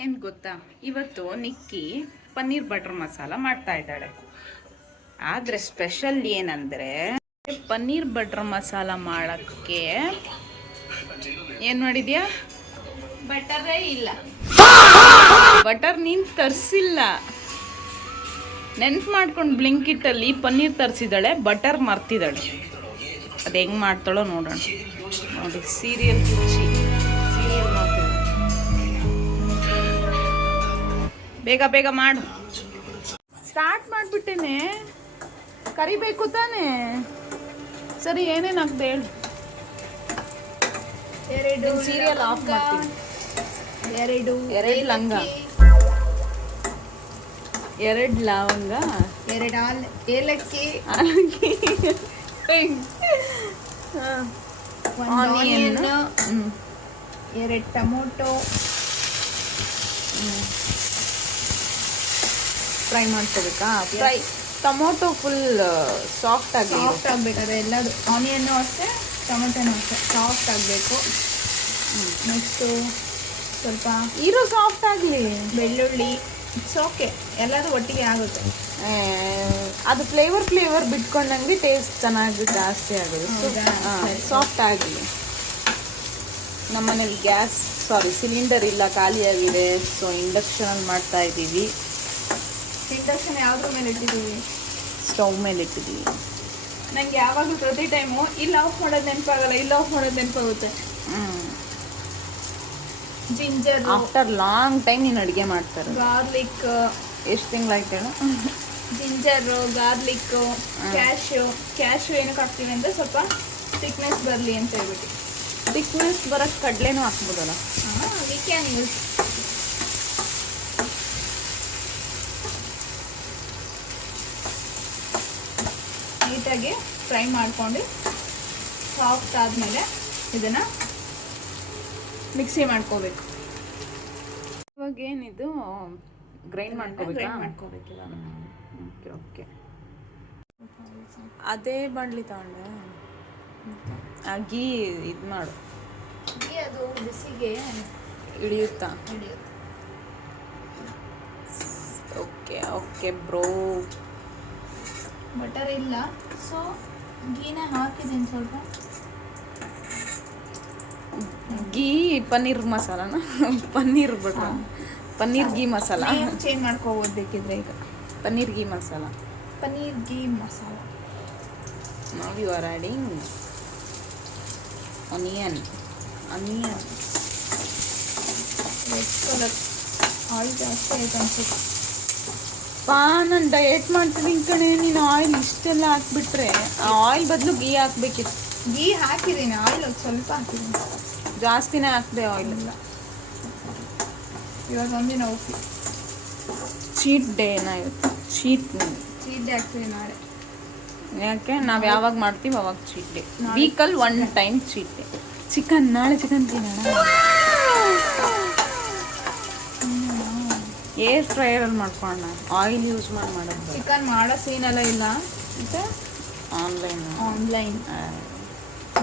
ಏನು ಗೊತ್ತಾ, ಇವತ್ತು ನಿಕ್ಕಿ ಪನ್ನೀರ್ ಬಟರ್ ಮಸಾಲ ಮಾಡ್ತಾ ಇದ್ದಾಳೆ. ಆದರೆ ಸ್ಪೆಷಲ್ ಏನಂದರೆ, ಪನ್ನೀರ್ ಬಟರ್ ಮಸಾಲ ಮಾಡೋಕ್ಕೆ ಏನು ಮಾಡಿದ್ಯಾ? ಬಟರೇ ಇಲ್ಲ. ಬಟರ್ ನೀನು ತರಿಸಿಲ್ಲ. ನೆನ್ಪು ಮಾಡ್ಕೊಂಡು ಬ್ಲಿಂಕಿಟ್ಟಲ್ಲಿ ಪನ್ನೀರ್ ತರಿಸಿದ್ದಾಳೆ, ಬಟರ್ ಮರ್ತಿದ್ದಾಳೆ. ಅದು ಹೆಂಗೆ ಮಾಡ್ತಾಳೋ ನೋಡೋಣ. ನೋಡಿ, ಸೀರಿಯಲ್ ಕುಚ್ಚಿ ಸೀರಿಯಲ್ ಮಾಡ್ತಿದ್ದಾಳೆ. ಬೇಗ ಬೇಗ ಮಾಡು. ಸ್ಟಾರ್ಟ್ ಮಾಡಿಬಿಟ್ಟೇನೆ. ಕರಿಬೇಕು ತಾನೇ? ಸರಿ, ಏನೇನು ಹಾಕ್ದೆ ಹೇಳು. ಸೀರಿಯಲ್ ಆಫ್ ಮಾಡ್ತೀನಿ. ಎರಡು ಲವಂಗ, 2 ಲವಂಗ, 2 ಏಲಕ್ಕಿ, ಆನಿಯನ್, 2 ಟೊಮೊಟೊ ಫ್ರೈ ಮಾಡ್ಕೋಬೇಕಾ? ಫ್ರೈ ಟೊಮೊಟೊ ಫುಲ್ ಸಾಫ್ಟ್ ಆಗಬೇಕು. ಅದು ಎಲ್ಲದು ಆನಿಯನ್ನು ಅಷ್ಟೇ, ಟೊಮೊಟೊನೂ ಅಷ್ಟೇ ಸಾಫ್ಟ್ ಆಗಬೇಕು. ನೆಕ್ಸ್ಟು ಸ್ವಲ್ಪ ಸಾಫ್ಟ್ ಆಗಲಿ. ಬೆಳ್ಳುಳ್ಳಿ, ಇಟ್ಸ್ ಓಕೆ, ಎಲ್ಲದು ಒಟ್ಟಿಗೆ ಆಗುತ್ತೆ. ಅದು ಫ್ಲೇವರ್ ಬಿಟ್ಕೊಂಡಂಗೆ ಟೇಸ್ಟ್ ಚೆನ್ನಾಗಿ ಜಾಸ್ತಿ ಆಗೋದು. ಸಾಫ್ಟ್ ಆಗಲಿ. ನಮ್ಮನೇಲಿ ಸಿಲಿಂಡರ್ ಇಲ್ಲ, ಖಾಲಿಯಾಗಿದೆ. ಸೊ ಇಂಡಕ್ಷನಲ್ಲಿ ಮಾಡ್ತಾ ಇದ್ದೀವಿ. ಇಂಡಕ್ಷನ್ ಯಾವುದ್ರ ಮೇಲೆ ಇಟ್ಟಿದ್ದೀವಿ? ಸ್ಟವ್ ಮೇಲೆ ಇಟ್ಟಿದ್ದೀವಿ. ನಂಗೆ ಯಾವಾಗಲೂ ಪ್ರತಿ ಟೈಮು ಇಲ್ಲಿ ಆಫ್ ಮಾಡೋದು ನೆನಪಾಗಲ್ಲ, ಇಲ್ಲಿ ಆಫ್ ಮಾಡೋದು ನೆನಪಾಗುತ್ತೆ. ಜಿಂಜರ್, ಆಫ್ಟರ್ ಲಾಂಗ್ ಟೈಮ್ ನೀನು ಅಡುಗೆ ಮಾಡ್ತಾರೆ. ಗಾರ್ಲಿಕ್, ಎಷ್ಟು ತಿಂಗಳಾಯ್ತು ಹೇಳು? ಜಿಂಜರು, ಗಾರ್ಲಿಕ್ಕು, ಕ್ಯಾಶ್ಯೂ ಏನಕ್ಕೆ ಹಾಕ್ತೀವಿ ಅಂದರೆ ಸ್ವಲ್ಪ ಥಿಕ್ನೆಸ್ ಬರಲಿ ಅಂತ ಹೇಳ್ಬಿಟ್ಟು. ಥಿಕ್ನೆಸ್ ಬರೋಕ್ಕೆ ಕಡಲೆನೂ ಹಾಕ್ಬೋದಲ್ಲ? We can use. ನೀಟಾಗಿ ಫ್ರೈ ಮಾಡ್ಕೊಂಡು ಸಾಫ್ಟ್ ಆದಮೇಲೆ ಇದನ್ನು ಮಿಕ್ಸಿ ಮಾಡ್ಕೋಬೇಕು. ಇವಾಗ ಏನಿದು ಗ್ರೈಂಡ್ ಮಾಡ್ಕೋಬೇಕು. ಓಕೆ. ಅದೇ ಬಾಣಲಿ ತಗೊಂಡೆ. ಗೀ ಇದು ಮಾಡು. ಗೀ ಅದು ಬಿಸಿಗೆ ಹಿಡಿಯುತ್ತಾ? Okay bro. ಬಟರ್ ಇಲ್ಲ, ಸೊ ಗೀನ ಹಾಕಿದ್ದೀನಿ ಸ್ವಲ್ಪ. ಗೀ ಪನ್ನೀರ್ ಮಸಾಲನ? ಪನ್ನೀರ್ ಬಟರ್, ಪನ್ನೀರ್ ಗೀ ಮಸಾಲ ಚೇಂಜ್ ಮಾಡ್ಕೋಬೋದು ಬೇಕಿದ್ರೆ. ಈಗ paneer ghee masala. Now you are adding onion. Red colour oil ಜಾಸ್ತಿ ಆಯ್ತು ಅನ್ಸುತ್ತೆ. ನಾನು ಡಯಟ್ ಮಾಡ್ತೀನಿ ಕಣೆ. ನೀನು ಆಯಿಲ್ ಇಷ್ಟೆಲ್ಲ ಹಾಕ್ಬಿಟ್ರೆ ಆಯಿಲ್ ಬದಲು ಗೀ ಹಾಕ್ಬೇಕಿತ್ತು. ಗೀ ಹಾಕಿದ್ದೀನಿ, ಆಯಿಲ್ ಸ್ವಲ್ಪ ಹಾಕಿದ್ದೀನಿ, ಜಾಸ್ತಿನೇ ಹಾಕಿದೆ ಆಯಿಲ್ ಎಲ್ಲ. ಇವಾಗ ಒಂದಿನ ಓಕೆ. ಚೀಟ್ ಡೇ ಏನಾಗುತ್ತೆ? ಚೀಟ್ ಡೇ ಆಗ್ತೀವಿ ನಾಳೆ. ಯಾಕೆ? ನಾವು ಯಾವಾಗ ಮಾಡ್ತೀವಿ ಅವಾಗ cheat day. Weekly 1 time cheat day. Chicken, ನಾಳೆ ಚಿಕನ್ ತಿನ್ನೋಣ. ಏರ್ ಫ್ರೈಯರಲ್ಲಿ ಮಾಡ್ಕೊಳ್ಳೋಣ. ಆಯಿಲ್ ಯೂಸ್ ಮಾಡೋದು. ಚಿಕನ್ ಮಾಡೋ ಸೀನೆಲ್ಲ ಇಲ್ಲ. ಮತ್ತೆ ಆನ್ಲೈನ್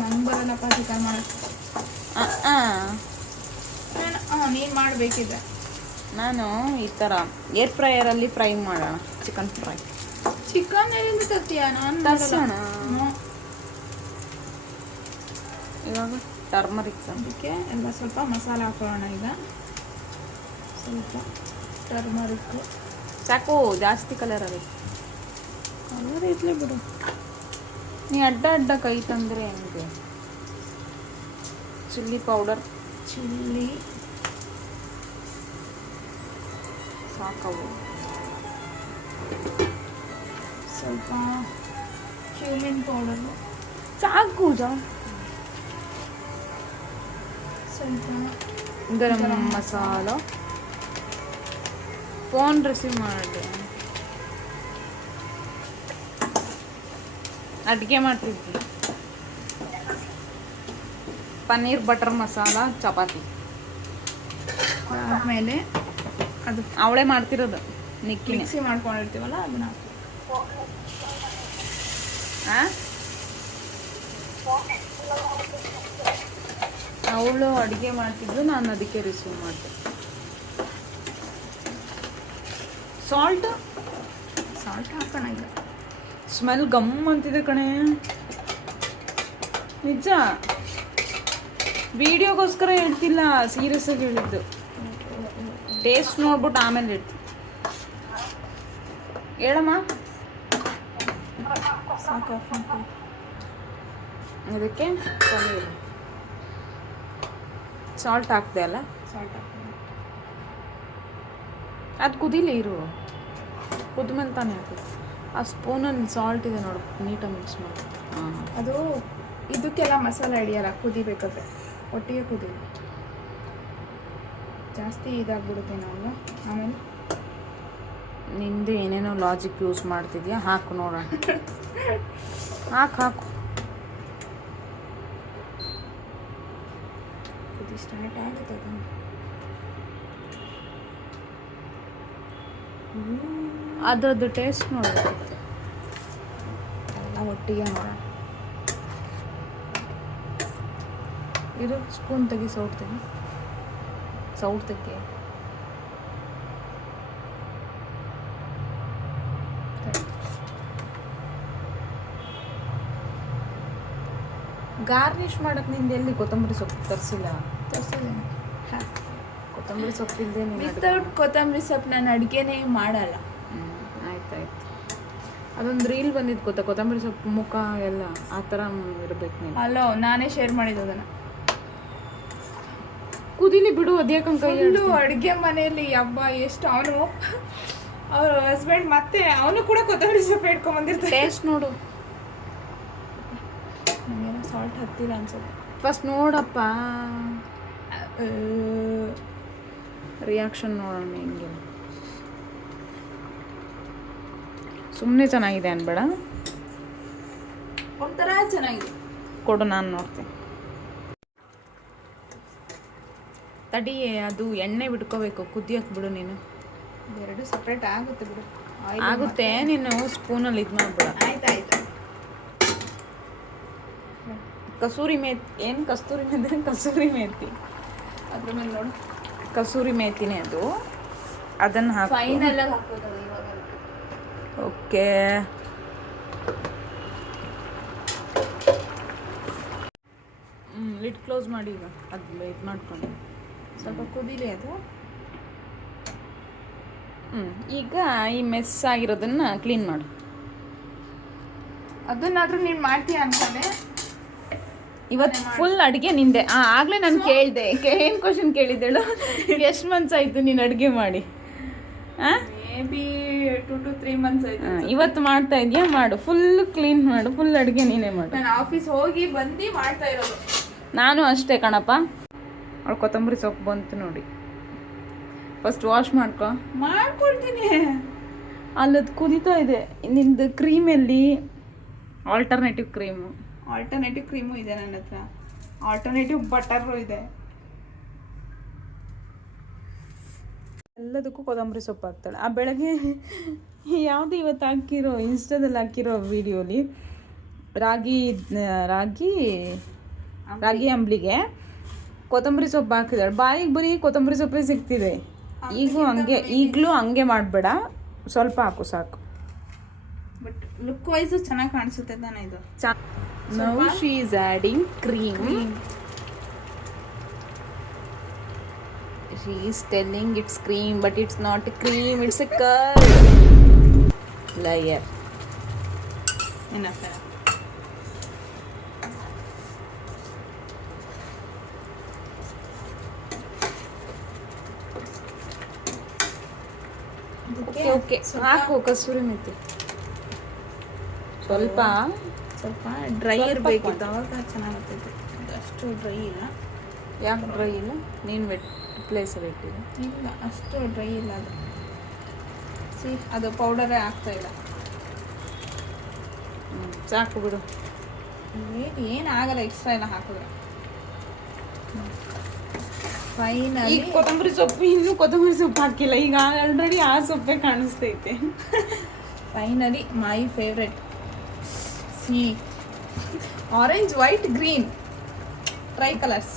ನಂಗೆ ಬರಲ್ಲಪ್ಪ ಚಿಕನ್ ಮಾಡೋಕ್ಕೆ. ನೀನು ಮಾಡಬೇಕಿದ್ರೆ ನಾನು ಈ ಥರ ಏರ್ ಫ್ರೈಯರಲ್ಲಿ ಫ್ರೈ ಮಾಡೋಣ. Chicken fry. ಚಿಕನ್ ಎಲ್ಲಿಂದ ತರ್ತೀಯ? ನಾನು ತರ್ಸೋಣ. ಇವಾಗ ಟರ್ಮರಿಕ್, ಅದಕ್ಕೆ ಎಲ್ಲ ಸ್ವಲ್ಪ ಮಸಾಲೆ ಹಾಕೊಳ್ಳೋಣ. ಈಗ ಸ್ವಲ್ಪ ಟರ್ಮರಿಕ್ಕು ಸಾಕು, ಜಾಸ್ತಿ ಕಲರ್ ಆಗುತ್ತೆ. ಕಲರ್ ಇರಲಿ ಬಿಡು. ನೀ ಅಡ್ಡ ಕೈ ತಂದರೆ ಹೆಂಗೆ? ಚಿಲ್ಲಿ ಪೌಡರ್, ಚಿಲ್ಲಿ ಸಾಕವು. ಸ್ವಲ್ಪ ಕ್ಯೂಮಿನ್ ಪೌಡರು ಸಾಕು. ಸ್ವಲ್ಪ ಗರಂ ಮಸಾಲ. ಫೋನ್ ರಿಸೀವ್ ಮಾಡಿ. ಅಡುಗೆ ಮಾಡ್ತಿದ್ವಿ. ಪನ್ನೀರ್ ಬಟರ್ ಮಸಾಲ ಚಪಾತಿ. ಆಮೇಲೆ ಅದು ಅವಳೇ ಮಾಡ್ತಿರೋದು. ನಿಕ್ಕಿ ಮಿಕ್ಸಿ ಮಾಡ್ಕೊಂಡಿರ್ತೀವಲ್ಲ ಅದನ್ನ ಅವಳು ಅಡುಗೆ ಮಾಡ್ತಿದ್ದು, ನಾನು ಅದಕ್ಕೆ ರಿಸೀವ್ ಮಾಡಿದೆ. ಸಾಲ್ಟ್ ಹಾಕೋಣ ಈಗ. ಸ್ಮೆಲ್ ಗಮ್ ಅಂತಿದೆ ಕಣೆ, ನಿಜ. ವಿಡಿಯೋಗೋಸ್ಕರ ಹೇಳ್ತಿಲ್ಲ, ಸೀರಿಯಸ್ ಆಗಿ ಹೇಳಿದ್ದು. ಟೇಸ್ಟ್ ನೋಡ್ಬಿಟ್ಟು ಆಮೇಲೆ ಹೇಳ್ತೀನಿ. ಹೇಳಮ್ಮ. ಸಾಕು. ಇದಕ್ಕೆ ಪನ್ನೀರ್ ಸಾಲ್ಟ್ ಹಾಕ್ದೆ ಅಲ್ಲ, ಸಾಲ್ಟ್ ಹಾಕೋಣ. ಅದು ಕುದೀಲಿ ಇರು, ಕುದ್ಮೇಲೆ ತಾನೇ ಹಾಕಿ. ಆ ಸ್ಪೂನಲ್ಲಿ ಸಾಲ್ಟ್ ಇದೆ ನೋಡು, ನೀಟಾಗಿ ಮಿಕ್ಸ್ ಮಾಡಿ. ಅದು ಇದಕ್ಕೆಲ್ಲ ಮಸಾಲೆ ಹಿಡಿಯಲ್ಲ, ಕುದಿಬೇಕಾದ್ರೆ ಒಟ್ಟಿಗೆ ಕುದಿ. ಜಾಸ್ತಿ ಇದಾಗ್ಬಿಡುತ್ತೆ ನಾವು ಆಮೇಲೆ. ನಿಂದು ಏನೇನೋ ಲಾಜಿಕ್ ಯೂಸ್ ಮಾಡ್ತಿದ್ಯಾ, ಹಾಕು ನೋಡೋಣ. ಹಾಕು. ಕುದಿ ಸ್ಟಾರ್ಟ್ ಆಗುತ್ತೆ ಅದನ್ನು. ಅದ್ರದ್ದು ಟೇಸ್ಟ್ ನೋಡಬೇಕು ಎಲ್ಲ ಒಟ್ಟಿಗೆ ನೋಡೋಣ. ಇದು ಸ್ಪೂನ್ ತೆಗಿ, ಸೌಟ್ ತೆಗಿ. ಗಾರ್ನಿಷ್ ಮಾಡಕ್ಕೆ ನಿಂದು ಎಲ್ಲಿ ಕೊತ್ತಂಬರಿ ಸೊಪ್ಪು ತರಿಸಿಲ್ಲ? ತರಿಸಿದ್ದೀನಿ. ಕೊತ್ತಂಬರಿ ಸೊಪ್ಪಿಲ್ಲದೆ ವಿತೌಟ್ ಕೊತ್ತಂಬರಿ ಸೊಪ್ಪು ನಾನು ಅಡುಗೆನೇ ಮಾಡಲ್ಲ. ಆಯ್ತಾಯ್ತು. ಅದೊಂದು ರೀಲ್ ಬಂದಿದ್ದು ಗೊತ್ತಾ, ಕೊತ್ತಂಬರಿ ಸೊಪ್ಪು ಮುಖ ಎಲ್ಲ ಆ ಥರ ಇರಬೇಕು ನೀನು. ಅಲ್ಲೋ, ನಾನೇ ಶೇರ್ ಮಾಡಿದ್ದು ಅದನ್ನು. ಕುದಿಲಿ ಬಿಡು, ಅದ್ಯಾಕಂಗೆ ಕೈ ಫುಲ್ಲು ಅಡುಗೆ ಮನೆಯಲ್ಲಿ ಹಬ್ಬ ಎಷ್ಟು. ಅವ್ರ ಹಸ್ಬೆಂಡ್ ಮತ್ತೆ ಅವನು ಕೂಡ ಕೊತ್ತಂಬರಿ ಸೊಪ್ಪು ಇಟ್ಕೊಂಡ್ಬಂದಿರ್ತಾರೆ. ಟೇಸ್ಟ್ ನೋಡು. ನನಗೇನೋ ಸಾಲ್ಟ್ ಹತ್ತಿಲ್ಲ ಅನ್ಸುತ್ತೆ. ಫಸ್ಟ್ ನೋಡಪ್ಪ, ರಿಯಾಕ್ಷನ್ ನೋಡೋಣ ಹೆಂಗೆ. ಸುಮ್ಮನೆ ಚೆನ್ನಾಗಿದೆ ಅನ್ಬೇಡ, ಒಂಥರ ಚೆನ್ನಾಗಿದೆ. ಕೊಡು, ನಾನು ನೋಡ್ತೀನಿ. ತಡಿ, ಅದು ಎಣ್ಣೆ ಬಿಟ್ಕೋಬೇಕು, ಕುದಿಯೋಕೆ ಬಿಡು ನೀನು. ಎರಡು ಸಪ್ರೇಟ್ ಆಗುತ್ತೆ ಬಿಡು. ಆಗುತ್ತೆ, ನೀನು ಸ್ಪೂನಲ್ಲಿ ಇದು ಮಾಡ್ಬಿಡ. ಆಯ್ತಾಯ್ತು. ಕಸೂರಿ ಮೇಥಿ. ಏನು ಕಸ್ತೂರಿ ಮೇಥಿ? ಕಸೂರಿ ಮೇಥಿ ಅದ್ರ ಮೇಲೆ ನೋಡು. ಕಸೂರಿ ಮೇಥಿನೇ ಅದು, ಅದನ್ನು ಹಾಕಿ. ಫೈನಲ್ ಆಗಿ ಹಾಕೋದು ಇವಾಗ. ಓಕೆ. ಲಿಡ್ ಕ್ಲೋಸ್ ಮಾಡಿ ಈಗ, ಅದು ಇದು ಮಾಡ್ಕೊಂಡು ಸ್ವಲ್ಪ ಕುದೀಲಿ ಅದು. ಈಗ ಈ ಮೆಸ್ ಆಗಿರೋದನ್ನ ಕ್ಲೀನ್ ಮಾಡು. ಅದನ್ನಾದ್ರೂ ನೀನು ಮಾಡ್ತೀಯ ಅನ್ಕೊಂಡೆ. ಇವತ್ತು ಫುಲ್ ಅಡುಗೆ ನಿಂದೆ. ಆಗಲೇ ನಾನು ಕೇಳಿದೆ, ಏನು ಕ್ವಶನ್ ಕೇಳಿದ್ದೇಳು, ಎಷ್ಟು ಮಂತ್ಸ್ ಆಯಿತು ನೀನು ಅಡುಗೆ ಮಾಡಿ? ಮೇ ಬಿ 2 to 3 months ಆಯ್ತು. ಇವತ್ತು ಮಾಡ್ತಾ ಇದೆಯಾ? ಮಾಡು, ಫುಲ್ ಕ್ಲೀನ್ ಮಾಡು, ಫುಲ್ ಅಡುಗೆ ನೀನೇ ಮಾಡು. ನಾನು ಆಫೀಸ್ ಹೋಗಿ ಬಂದು ಮಾಡ್ತಾ ಇರೋದು. ನಾನು ಅಷ್ಟೇ ಕಣಪ್ಪ. ಅವಳು ಕೊತ್ತಂಬರಿ ಸೊಪ್ಪು ಬಂತು ನೋಡಿ. ಫಸ್ಟ್ ವಾಶ್ ಮಾಡ್ಕೊಳ್ತೀನಿ. ಅಲ್ಲದು ಕುದೀತಾ ಇದೆ. ನಿಂದು ಕ್ರೀಮಲ್ಲಿ ಆಲ್ಟರ್ನೇಟಿವ್ ಕ್ರೀಮು ಇದೆ ನನ್ನ ಹತ್ರ. ಆಲ್ಟರ್ನೇಟಿವ್ ಬಟರು ಇದೆ. ಎಲ್ಲದಕ್ಕೂ ಕೊತ್ತಂಬರಿ ಸೊಪ್ಪು ಹಾಕ್ತಾಳೆ. ಆ ಬೆಳಗ್ಗೆ ಯಾವುದು ಇವತ್ತು ಹಾಕಿರೋ, ಇನ್ಸ್ಟಾದಲ್ಲಿ ಹಾಕಿರೋ ವಿಡಿಯೋಲಿ ರಾಗಿ ಅಂಬ್ಲಿಗೆ ಕೊತ್ತಂಬರಿ ಸೊಪ್ಪು ಹಾಕಿದಾಳೆ. ಬಾಯಿಗೆ ಬರೀ ಕೊತ್ತಂಬರಿ ಸೊಪ್ಪೇ ಸಿಗ್ತಿದೆ. ಈಗಲೂ ಹಂಗೆ ಮಾಡಬೇಡ, ಸ್ವಲ್ಪ ಹಾಕು ಸಾಕು. ಬಟ್ ಲುಕ್ ವೈಸ್ ಚೆನ್ನಾಗಿ ಕಾಣಿಸುತ್ತೆ ತಾನೇ ಇದು. Now she is adding cream. She is telling it's cream, but it's not a cream, it's a curd. Liar. enough. Okay, ಹಾಕು ಕಸೂರಿ ಮೇಥಿ. ಸ್ವಲ್ಪ ಡ್ರೈ ಇರಬೇಕಿತ್ತು, ಅವಾಗ ಚೆನ್ನಾಗಿರ್ತೈತೆ. ಅಷ್ಟು ಡ್ರೈ ಇಲ್ಲ. ಯಾಕೆ ಡ್ರೈ ಇಲ್ಲ? ನೀನು ವೆಟ್ ಪ್ಲೇಸಲ್ಲಿ ಇಟ್ಟಿದೆ. ಇಲ್ಲ, ಅಷ್ಟು ಡ್ರೈ ಇಲ್ಲ ಅದು. ಅದು ಪೌಡರೇ ಆಗ್ತಾ ಇಲ್ಲ. ಸಾಕು ಬಿಡು, ಏನು ಆಗಲ್ಲ ಎಕ್ಸ್ಟ್ರಾ ಎಲ್ಲ ಹಾಕಿದ್ರೆ. ಫೈನಲಿ ಈಗ ಕೊತ್ತಂಬರಿ ಸೊಪ್ಪು, ಇನ್ನೂ ಕೊತ್ತಂಬರಿ ಸೊಪ್ಪು ಹಾಕಿಲ್ಲ. ಈಗ ಆಲ್ರೆಡಿ ಆ ಸೊಪ್ಪೇ ಕಾಣಿಸ್ತೈತೆ. Finally my favourite. See orange, white, green, tricolours.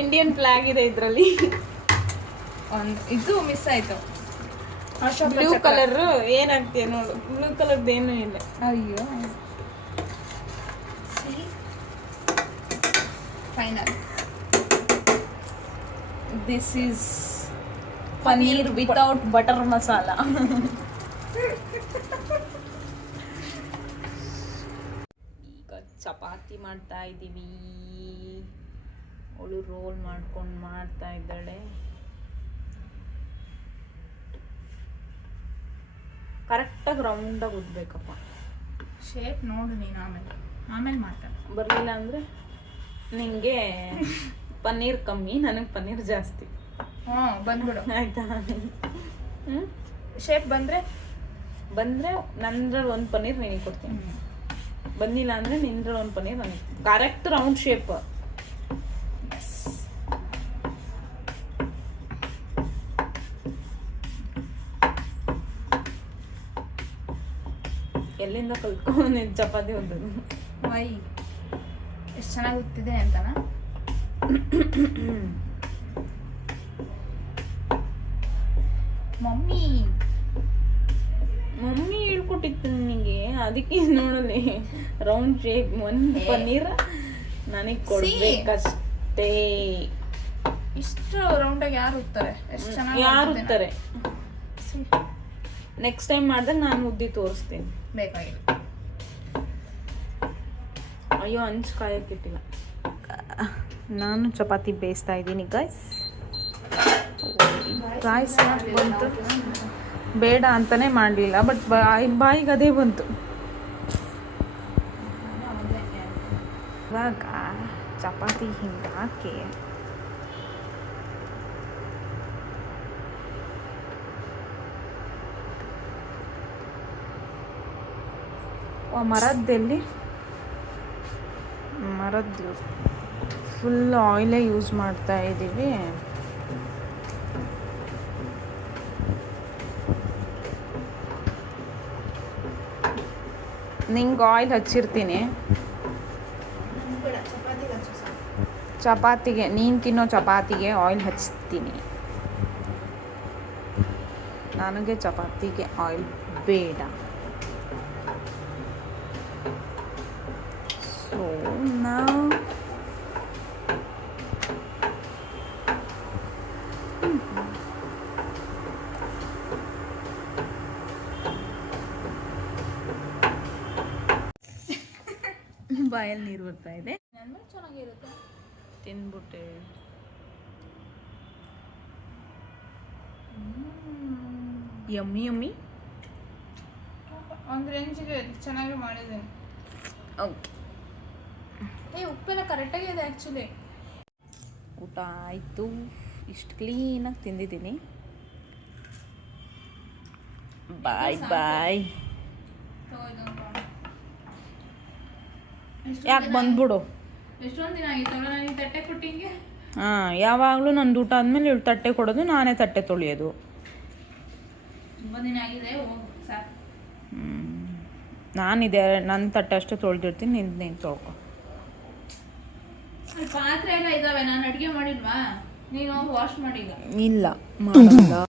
Indian flag ಇದೆ ಇದರಲ್ಲಿ. ಒಂದು ಇದು ಮಿಸ್ ಆಯಿತು. ಬ್ಲೂ ಕಲರ್ ಏನಾಗ್ತೀಯ ನೋಡು, ಬ್ಲೂ ಕಲರ್ದು ಏನೂ ಇಲ್ಲ. ಅಯ್ಯೋ final. This is paneer without butter masala. ಈಗ ಚಪಾತಿ ಮಾಡ್ತಾ ಇದ್ದೀವಿ. ಅವಳು ರೋಲ್ ಮಾಡ್ಕೊಂಡು ಮಾಡ್ತಾ ಇದ್ದಾಳೆ. ಕರೆಕ್ಟಾಗಿ ರೌಂಡಾಗಿ ಉದ್ಬೇಕಪ್ಪ. ಶೇಪ್ ನೋಡು ನೀನು, ಆಮೇಲೆ ಮಾಡ್ತಾನೆ. ಬರಲಿಲ್ಲ ಅಂದರೆ ನಿನಗೆ ಪನ್ನೀರ್ ಕಮ್ಮಿ, ನನಗೆ ಪನ್ನೀರ್ ಜಾಸ್ತಿ. ಹ್ಞೂ ಬಂದ್ಬಿಡು ಆಯ್ತಾ? ಶೇಪ್ ಬಂದರೆ ನಂದ್ರಲ್ಲಿ ಒಂದು ಪನ್ನೀರ್ ನಿನಗೆ ಕೊಡ್ತೀನಿ. ಬಂದಿಲ್ಲ ಅಂದರೆ ನಿಂದ್ರಲ್ಲಿ ಒಂದು ಪನ್ನೀರ್ ನನಗೆ. Correct round shape. ಎಲ್ಲಿಂದ ಕಲ್ತ್ಕೊಂಡು ಚಪಾತಿ ಹೊಂದದು? ವೈ ಎಷ್ಟು ಚೆನ್ನಾಗಿ ಗೊತ್ತಿದೆ ಅಂತನಾ? ಮಮ್ಮಿ ಹೇಳ್ಕೊಟ್ಟಿತ್ತು ನಿನಗೆ, ಅದಕ್ಕೆ ನೋಡಲಿ ರೌಂಡ್ ಶೇಪ್ ಒಂದು ಪನ್ನೀರ್ ನನಗೆ ಕೊಡ್ಬೇಕಷ್ಟೇ. ಇಷ್ಟು ರೌಂಡಾಗಿ ಯಾರು ಉತ್ತಾರೆ? ಎಷ್ಟು ಚೆನ್ನಾಗಿ ಯಾರು ಉತ್ತಾರೆ? ನೆಕ್ಸ್ಟ್ ಟೈಮ್ ಮಾಡಿದಾಗ ನಾನು ಉದ್ದಿ ತೋರಿಸ್ತೀನಿ. ಬೇಕಾಗಿಲ್ಲ. ಅಯ್ಯೋ ಹಂಚು ಕಾಯಕ್ಕಿಟ್ಟಿಲ್ಲ. ನಾನು ಚಪಾತಿ ಬೇಯಿಸ್ತಾ ಇದ್ದೀನಿ ಗೈಸ್. ಗಾಯ್ಸ್ ಬಂತು, ಬೇಡ ಅಂತಲೇ ಮಾಡಲಿಲ್ಲ, ಬಟ್ ಬಾಯಿಗೆ ಅದೇ ಬಂತು. ಇವಾಗ ಚಪಾತಿ ಹಿಂಗೆ ಹಾಕಿ ಮರದ್ದು ಫುಲ್ ಆಯಿಲೇ ಯೂಸ್ ಮಾಡ್ತಾ ಇದ್ದೀವಿ. ನಿಂಗೆ ಆಯಿಲ್ ಹಚ್ಚಿರ್ತೀನಿ ಚಪಾತಿಗೆ, ನೀನು ತಿನ್ನೋ ಚಪಾತಿಗೆ ಆಯಿಲ್ ಹಚ್ತೀನಿ. ನನಗೆ ಚಪಾತಿಗೆ ಆಯಿಲ್ ಬೇಡ. ಸೊ ನಾವು ಬಾಯಲ್ಲಿ ನೀರು ಬರ್ತಾ ಇದೆ. ಚೆನ್ನಾಗಿರುತ್ತೆ ತಿನ್ಬಿಟ್ಟೆ. Yummy yummy. ಒಂದು ರೇಂಜಿಗೆ ಚೆನ್ನಾಗಿ ಮಾಡಿದ್ದೀನಿ. ಓಕೆ, ಉಪ್ಪೆಲ್ಲ ಕರೆಕ್ಟಾಗಿ ಇದೆ ಆ್ಯಕ್ಚುಲಿ. ಊಟ ಆಯಿತು, ಇಷ್ಟು ಕ್ಲೀನಾಗಿ ತಿಂದಿದ್ದೀನಿ. ಬಾಯ್ ಬಾಯ್. ಯಾಕೆ ಬಂದ್ಬಿಡು. ಎಷ್ಟೊಂದು ದಿನ ಆಗಿತ್ತಲ್ಲ ನನಗೆ ತಟ್ಟೆ ಕೊಟ್ಟಿಂಗೆ. ಹಾಂ, ಯಾವಾಗಲೂ ನಂದು ಊಟ ಆದಮೇಲೆ ಇವಳು ತಟ್ಟೆ ಕೊಡೋದು, ನಾನೇ ತಟ್ಟೆ ತೊಳೆಯೋದು. ತುಂಬ ದಿನ ಆಗಿದೆ, ಹೋಗು ಸಾಕು. ನಾನಿದೆ, ನನ್ನ ತಟ್ಟೆ ಅಷ್ಟೇ ತೊಳೆದಿರ್ತೀನಿ, ನೀನು ತೊಳ್ಕೊ. ಪಾತ್ರೆ ಎಲ್ಲ ಇದ್ದಾವೆ, ನಾನು ಅಡುಗೆ ಮಾಡಿಲ್ವಾ? ನೀನು ವಾಶ್ ಮಾಡಿ. ಇಲ್ಲ ಮಾಡಲ್ಲ.